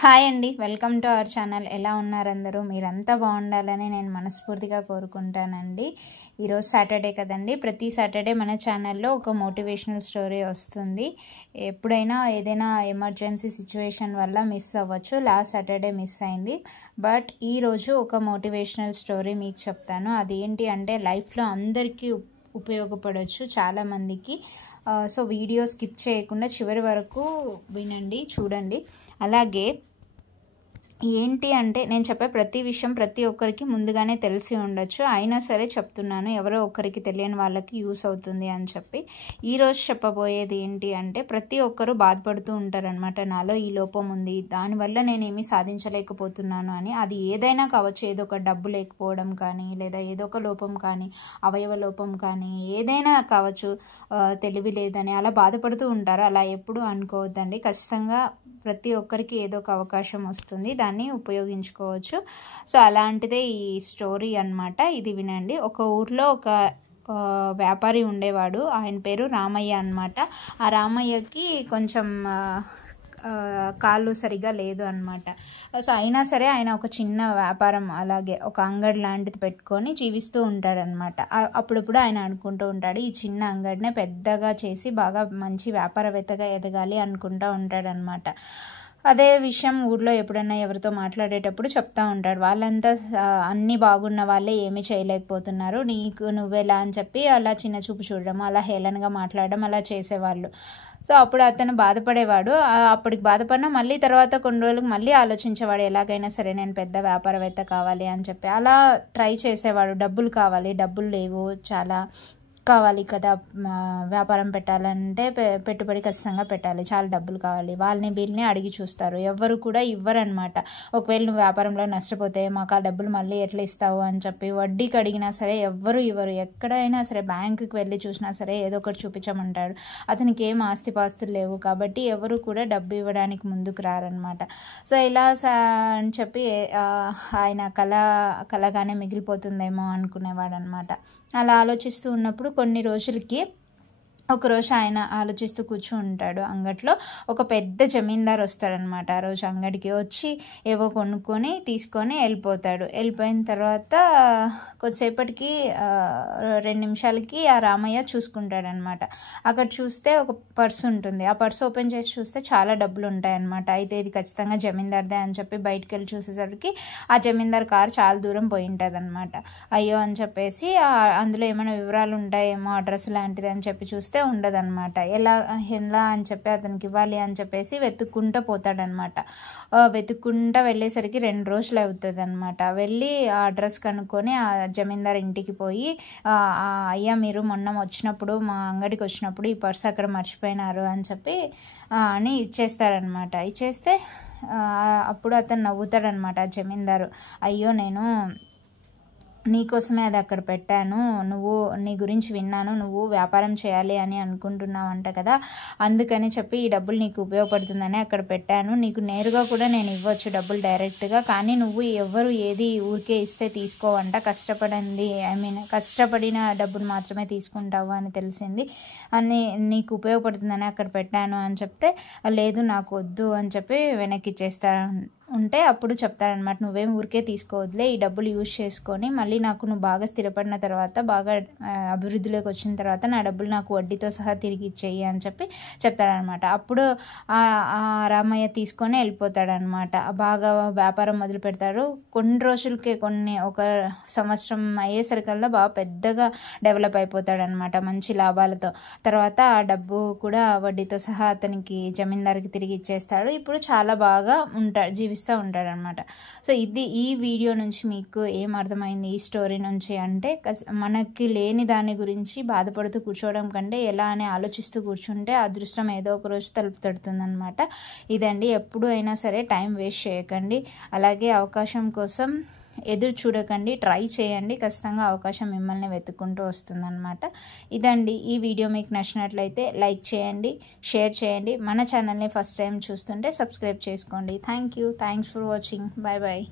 Hi అండి, welcome to our channel. ఎలా ఉన్నారు అందరూ? మీరంతా బాగుండాలని నేను మనస్ఫూర్తిగా కోరుకుంటానండి. ఈరోజు సాటర్డే కదండి. ప్రతి సాటర్డే మన ఛానల్లో ఒక మోటివేషనల్ స్టోరీ వస్తుంది. ఎప్పుడైనా ఏదైనా ఎమర్జెన్సీ సిచ్యువేషన్ వల్ల మిస్ అవ్వచ్చు. లాస్ట్ సాటర్డే మిస్ అయింది. బట్ ఈరోజు ఒక మోటివేషనల్ స్టోరీ మీకు చెప్తాను. అదేంటి అంటే లైఫ్లో అందరికీ ఉపయోగపడవచ్చు చాలామందికి. సో వీడియో స్కిప్ చేయకుండా చివరి వరకు వినండి, చూడండి. అలాగే ఏంటి అంటే నేను చెప్పే ప్రతి విషయం ప్రతి ఒక్కరికి ముందుగానే తెలిసి ఉండొచ్చు, అయినా సరే చెప్తున్నాను, ఎవరో ఒకరికి తెలియని వాళ్ళకి యూస్ అవుతుంది అని చెప్పి. ఈరోజు చెప్పబోయేది ఏంటి అంటే ప్రతి ఒక్కరూ బాధపడుతూ ఉంటారనమాట, నాలో ఈ లోపం ఉంది, దానివల్ల నేనేమీ సాధించలేకపోతున్నాను అని. అది ఏదైనా కావచ్చు, ఏదో ఒక డబ్బు లేకపోవడం కానీ, లేదా ఏదో ఒక లోపం కానీ, అవయవ లోపం కానీ, ఏదైనా కావచ్చు, తెలివి లేదని అలా బాధపడుతూ ఉంటారు. అలా ఎప్పుడు అనుకోవద్దండి. ఖచ్చితంగా ప్రతి ఒక్కరికి ఏదో ఒక అవకాశం వస్తుంది, దాన్ని ఉపయోగించుకోవచ్చు. సో అలాంటిదే ఈ స్టోరీ అన్నమాట. ఇది వినండి. ఒక ఊర్లో ఒక వ్యాపారి ఉండేవాడు. ఆయన పేరు రామయ్య అన్నమాట. ఆ రామయ్యకి కొంచెం కాళ్ళు సరిగా లేదు అనమాట. సో అయినా సరే ఆయన ఒక చిన్న వ్యాపారం, అలాగే ఒక అంగడి లాంటిది పెట్టుకొని జీవిస్తూ ఉంటాడనమాట. అప్పుడప్పుడు ఆయన అనుకుంటూ ఉంటాడు, ఈ చిన్న అంగడినే పెద్దగా చేసి బాగా మంచి వ్యాపారవేత్తగా ఎదగాలి అనుకుంటూ ఉంటాడనమాట. అదే విషయం ఊర్లో ఎప్పుడన్నా ఎవరితో మాట్లాడేటప్పుడు చెప్తా ఉంటాడు. వాళ్ళంతా అన్నీ బాగున్న వాళ్ళే ఏమీ చేయలేకపోతున్నారు, నీకు నువ్వెలా అని చెప్పి అలా చిన్న చూపు చూడడం, అలా హేళనగా మాట్లాడడం అలా చేసేవాళ్ళు. సో అప్పుడు అతను బాధపడేవాడు. అప్పటికి బాధపడినా మళ్ళీ తర్వాత కొన్ని రోజులకు మళ్ళీ ఆలోచించేవాడు, ఎలాగైనా సరే నేను పెద్ద వ్యాపారవేత్త కావాలి అని చెప్పి అలా ట్రై చేసేవాడు. డబ్బులు కావాలి, డబ్బులు లేవు, చాలా కావాలి కదా, వ్యాపారం పెట్టాలంటే పెట్టుబడి ఖచ్చితంగా పెట్టాలి, చాలా డబ్బులు కావాలి. వాళ్ళని వీళ్ళని అడిగి చూస్తారు, ఎవ్వరు కూడా ఇవ్వరనమాట. ఒకవేళ నువ్వు వ్యాపారంలో నష్టపోతే మాకు ఆ డబ్బులు మళ్ళీ ఎట్లా ఇస్తావు అని చెప్పి వడ్డీకి అడిగినా సరే ఎవ్వరు ఇవ్వరు. ఎక్కడైనా సరే బ్యాంకుకి వెళ్ళి చూసినా సరే ఏదో ఒకటి చూపించమంటాడు. అతనికి ఏం ఆస్తిపాస్తులు లేవు కాబట్టి ఎవరు కూడా డబ్బు ఇవ్వడానికి ముందుకు రారనమాట. సో ఇలా అని చెప్పి ఆయన కలగానే మిగిలిపోతుందేమో అనుకునేవాడు అనమాట. అలా ఆలోచిస్తూ ఉన్నప్పుడు కొన్ని రోజులకి ఒకరోజు ఆయన ఆలోచిస్తూ కూర్చుంటాడు. అంగట్లో ఒక పెద్ద జమీందారు వస్తాడనమాట. ఆ రోజు అంగడికి వచ్చి ఏవో కొనుక్కొని తీసుకొని వెళ్ళిపోతాడు. వెళ్ళిపోయిన తర్వాత కొద్దిసేపటికి 2 నిమిషాలకి ఆ రామయ్య చూసుకుంటాడనమాట. అక్కడ చూస్తే ఒక పర్సు ఉంటుంది. ఆ పర్సు ఓపెన్ చేసి చూస్తే చాలా డబ్బులు ఉంటాయన్నమాట. అయితే ఇది ఖచ్చితంగా జమీందార్దే అని చెప్పి బయటికి వెళ్ళి చూసేసరికి ఆ జమీందార్ కారు చాలా దూరం పోయి ఉంటుంది అనమాట. అయ్యో అని చెప్పేసి అందులో ఏమైనా వివరాలు ఉంటాయేమో, అడ్రస్ లాంటిది అని చెప్పి చూస్తే ఉండదన్నమాట. ఎలా అని చెప్పి అతనికి ఇవ్వాలి అని చెప్పేసి వెతుక్కుంటూ పోతాడనమాట. వెతుక్కుంటూ వెళ్ళేసరికి 2 రోజులు అవుతుంది అనమాట. వెళ్ళి ఆ అడ్రస్ కనుక్కొని ఆ జమీందార్ ఇంటికి పోయి, అయ్యా మీరు మొన్న వచ్చినప్పుడు మా అంగడికి వచ్చినప్పుడు ఈ పర్స్ అక్కడ మర్చిపోయినారు అని చెప్పి అని ఇచ్చేస్తారనమాట. ఇచ్చేస్తే అప్పుడు అతను నవ్వుతాడనమాట ఆ జమీందారు. అయ్యో నేను నీకోసమే అది అక్కడ పెట్టాను, నువ్వు నీ గురించి విన్నాను, నువ్వు వ్యాపారం చేయాలి అని అనుకుంటున్నావు అంట కదా, అందుకని చెప్పి ఈ డబ్బులు నీకు ఉపయోగపడుతుందని అక్కడ పెట్టాను. నీకు నేరుగా కూడా నేను ఇవ్వచ్చు డబ్బులు డైరెక్ట్గా, కానీ నువ్వు ఎవరు ఏది ఊరికే ఇస్తే తీసుకోవంట, కష్టపడిన డబ్బులు మాత్రమే తీసుకుంటావు అని తెలిసింది, అని నీకు ఉపయోగపడుతుందని అక్కడ పెట్టాను అని చెప్తే, లేదు నాకు వద్దు అని చెప్పి వెనక్కి ఇచ్చేస్తాను. ఉంటే అప్పుడు చెప్తాడనమాట, నువ్వేం ఊరికే తీసుకోవద్దులే, ఈ డబ్బులు యూజ్ చేసుకొని మళ్ళీ నాకు నువ్వు బాగా స్థిరపడిన తర్వాత, బాగా అభివృద్ధిలోకి వచ్చిన తర్వాత నా డబ్బులు నాకు వడ్డీతో సహా తిరిగి ఇచ్చేయి అని చెప్పి చెప్తాడనమాట. అప్పుడు రామయ్య తీసుకొని వెళ్ళిపోతాడనమాట. బాగా వ్యాపారం మొదలు పెడతాడు. కొన్ని రోజులకే, ఒక సంవత్సరం అయ్యేసరికల్లా బాగా పెద్దగా డెవలప్ అయిపోతాడనమాట, మంచి లాభాలతో. తర్వాత ఆ డబ్బు కూడా వడ్డీతో సహా అతనికి జమీందారికి తిరిగి ఇచ్చేస్తాడు. ఇప్పుడు చాలా బాగా జీవిస్తూ ఉంటాడనమాట. సో ఇది ఈ వీడియో నుంచి మీకు ఏం అర్థమైంది ఈ స్టోరీ నుంచి అంటే, మనకి లేని దాని గురించి బాధపడుతూ కూర్చోవడం కంటే ఎలా అని ఆలోచిస్తూ కూర్చుంటే అదృష్టం ఏదో ఒక రోజు తలుపు తడుతుందనమాట. ఇదండి, ఎప్పుడు అయినా సరే టైం వేస్ట్ చేయకండి. అలాగే అవకాశం కోసం ఎదురు చూడకండి, ట్రై చేయండి, ఖచ్చితంగా అవకాశం మిమ్మల్ని వెతుక్కుంటూ వస్తుందన్నమాట. ఇదండి, ఈ వీడియో మీకు నచ్చినట్లయితే లైక్ చేయండి, షేర్ చేయండి. మన ఛానల్ని ఫస్ట్ టైం చూస్తుంటే సబ్స్క్రైబ్ చేసుకోండి. Thanks for watching. Bye bye.